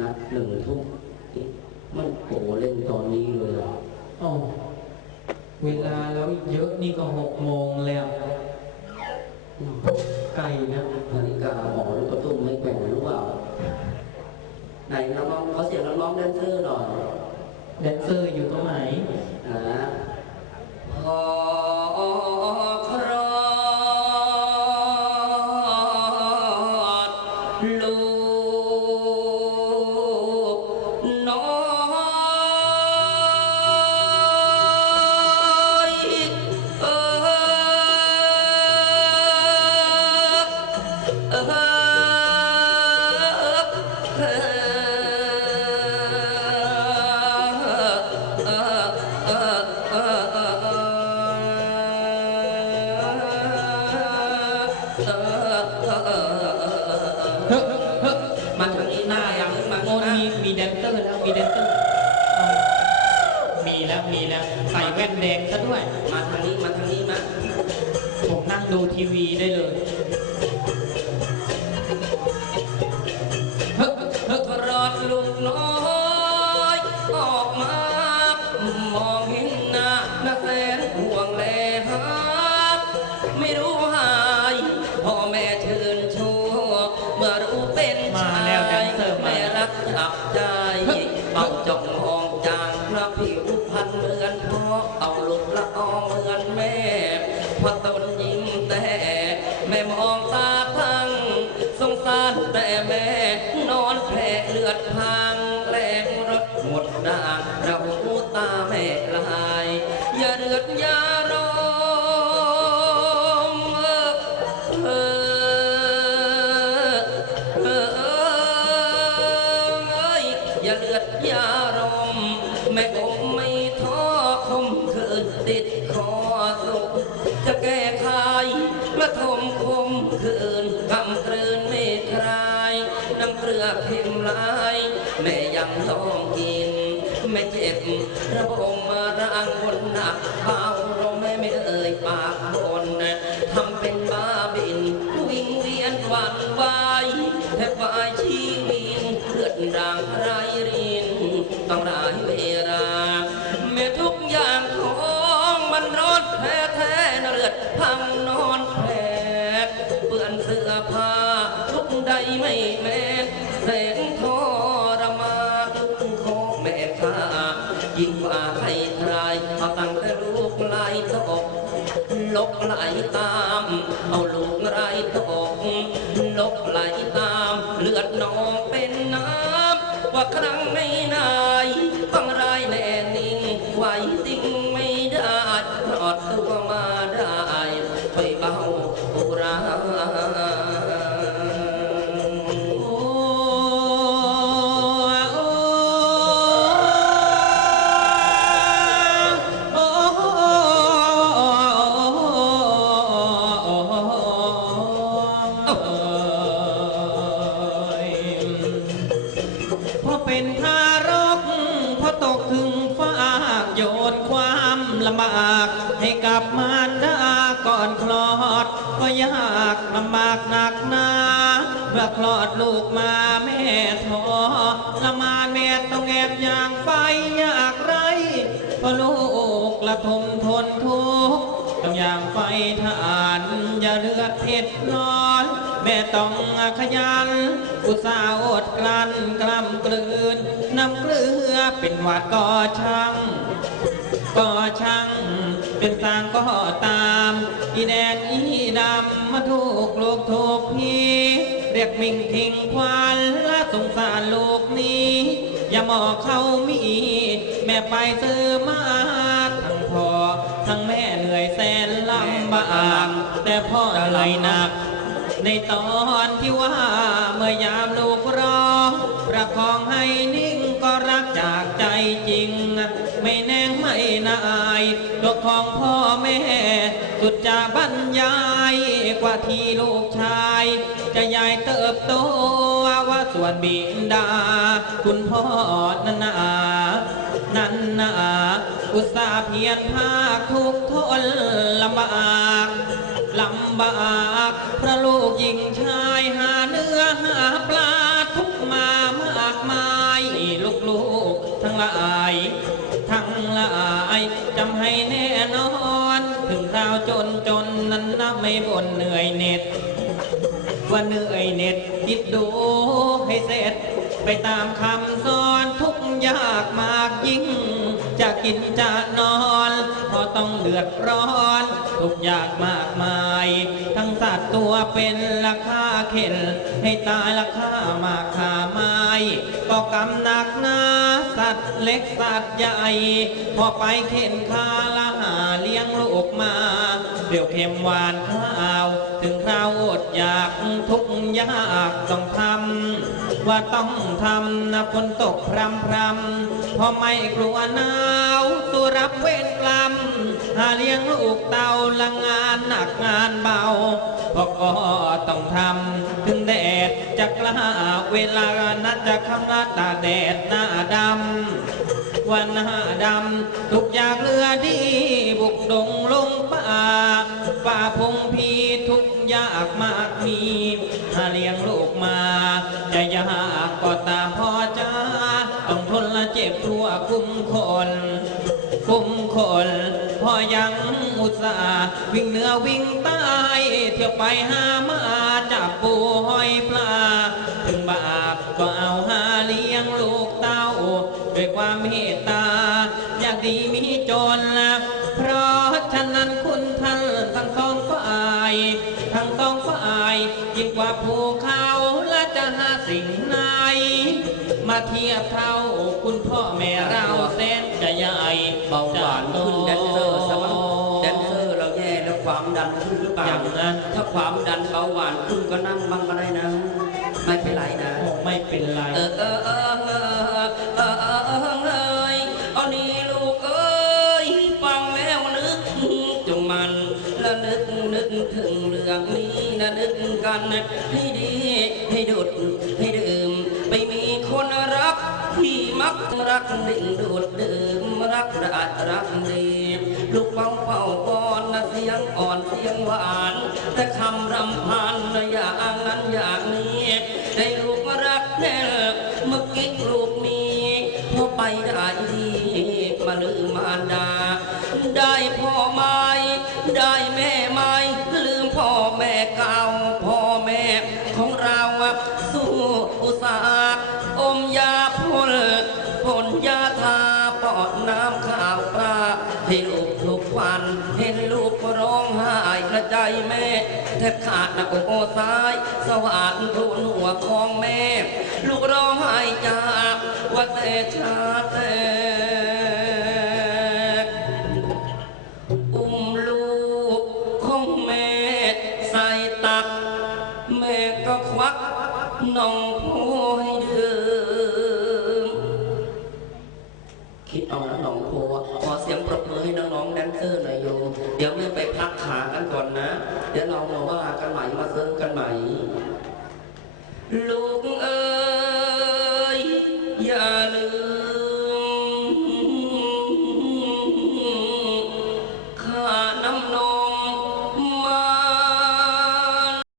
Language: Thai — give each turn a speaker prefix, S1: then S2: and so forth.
S1: นัดหนึ่งทุ่มมันโผล่เล่นตอนนี้เลยเหรอ
S2: อ๋อเวลาแล้วเยอะนี่ก็หกโมงแล้ว
S1: อืม
S2: ไก่นะ
S1: นาฬิกาหอหรือกระตุ้มไม่แบ่งหรือเปล่าไหนน้องๆเขาเสียงน้องๆแดนเซอร์หน่อย
S2: แดนเซอร์อยู่ตรงไหน
S1: อ่าพอ มี
S2: แล้วมีแล้ว ใส่แว่นแดงซะด้วย
S1: มาทางนี้มาทางนี้มา
S2: ผมนั่งดูทีวีได้เลย เห
S1: มือน
S2: แม่
S1: พอตนยิ้มแต่ แม่มองตาทั้งสงสารแต่แม่ นอนแผลเลือดพังแรงรถหมดด่างเราหูตาแม่ลาย อย่าเลือดยา มาทมคมคืนกำกลืนไม่คลายน้ำเกลือพิมพ์ลาย แม่ยังต้องกิน ไม่เจ็บระบมมาร่างคนหนักเบาเราแม่ไม่เอ่ยปากบนทำเป็นบ้าบินวิ่งเวียนวัน ใดไม่แม้แสงทรมาทุกของแม่ข้ายิ่งกว่าใครใครเอาตั้งแต่ลูกไหลตกลกไหลตาม เอาลูกไหลตกลกไหลตาม เลือดนองเป็นน้ำว่าครั้งไม่น
S2: ทารกพอตกถึงฟากโยนความลำบากให้กับมารดาก่อนคลอด ก็ยากลำบากหนักหนาเมื่อคลอดลูกมาแม่ท้อละมานแม่ต้องแอบอย่างไฟอยากไรเพราะลูกละทมทนทุกข์ต้องอย่างไฟทานอย่าเลือดเผ็ดร้อน แม่ต้องขยันอุตส่าห์อด กลั้นกล้ำกลืนน้ำเกลือเป็นหวัดก็ช่างก็ช่างเป็นสร้างก็ตามอีแดงอีดำมาถูกลูกถูกพี่ เรียกมิ่งทิ้งควันและสงสารลูกนี้ อย่าหมอเขามี แม่ไปซื้อมาทั้งพ่อทั้งแม่เหนื่อยแสนลำบากแต่พ่อไหลหนัก ในตอนที่ว่าเมื่อยามลูก ประคองให้นิ่งก็รักจากใจจริง ไม่แน่งไม่นายตัวของพ่อแม่สุดจะบรรยายกว่าที่ลูกชาย จะใหญ่เติบโตว่าส่วนบิดา คุณพ่อนันนานันนาอุตส่าห์เพียรภาคทุกทนลำบากลำบากพระลูกหญิงชายหาเนื้อหาปลา ละอาย ทั้งละอายจำให้แน่นอน ถึงคราวจนจนนั้นนะไม่บ่นเหนื่อยเหน็ด ว่าเหนื่อยเหน็ดคิดดูให้เสร็จ ไปตามคำสอนทุกยากมากยิ่ง จะกินจะนอน เพราะต้องเดือดร้อนทุกยากมากมาย ทั้งสัตว์ตัวเป็นราคาเข็นให้ตายราคามากขาไม้ก็กำหนักนาสัตว์เล็กสัตว์ใหญ่ พอไปเข็นคาละหาเลี้ยงลูกมาเดี๋ยวเค็มหวานข้าว ถึงคราวอดอยากทุกยากต้องทำ ว่าต้องทำนะฝนตกพรำพรำพอไม่กลัวหนาวตัวรับเวรกรรมหาเลี้ยงลูกเต่าละงานหนักงานเบาพอก็ต้องทำถึงแดดจะกล้าเวลานัดจะคำลาตาแดดหน้าดำ วันหาดำทุกอยากเรือดี บุกดงลงป่าป่าพงพีทุกยากมากมีหาเลี้ยงลูกมา จะยากก็ตามพ่อจ้าต้องทนละเจ็บทั่วคุ้มคนคุ้มคนพ่อยังอุตส่าห์วิ่งเหนือวิ่งใต้เที่ยวไปหามาจับปูหอยปลา ถึงบาปก็เอาหา ยงลูกเต้า ด้วยความเมตตา อยากดีมีจนละเพราะฉะนั้นคุณท่านทั้งสองฝ่ายทั้งสองฝ่ายยิ่งกว่าภูเขาและจะหาสิ่งไหนมาเทียบเท่าคุณพ่อแม่เราเส้นจะใหญ่
S1: เบาหวานขึ้นแดนเซอร์สมัครแดนเซอร์เราแย่แล้วความดันขึ้นหรือเปล่า
S2: อย่างนั้น
S1: ถ้าความดันเบาหวานขึ้นก็นั่งบ้างก็ได้นะ ไม่เป็นไร
S2: เอ
S1: อเออเออเออเออเออเออเอยอานี่ลูกเอ้ยฟังแล้วนึกจงมันและนึกนึกถึงเรื่องนี้นะนึกกันให้ดีให้ดุดให้ดื่มไปมีคนรักที่มักรักดิ่งดูดดื่มรักระอัดรักดีลูกเฝ้าเฝ้าก่อนนะเสียงอ่อนเสียงหวาน แต่คำรำพันนะอย่างนั้นอย่างนี้ พ่อไม้ได้แม่ไม้ลืมพ่อแม่เก่าพ่อแม่ของเราสู้อุตสาห์อมยาพ่นพ่นยาทาปอดน้ำข้าวปลาให้ลูกทุกวันเห็นลูกร้องไห้กระใจแม่แทบขาดหนักโอซ้าย สวัสดรูหัวของแม่ ลูกร้องไห้จากว่าแต่ชาแต่ น้องผู้ให้ดื่มคิดเอานะน้องโพขอเสียงปรบมือให้น้องๆแดนเซอร์หน่อยโยมเดี๋ยวไม่ไปพักขากันก่อนนะ เดี๋ยวเรามาว่ากันใหม่มาเซิร์ฟกันใหม่ลูก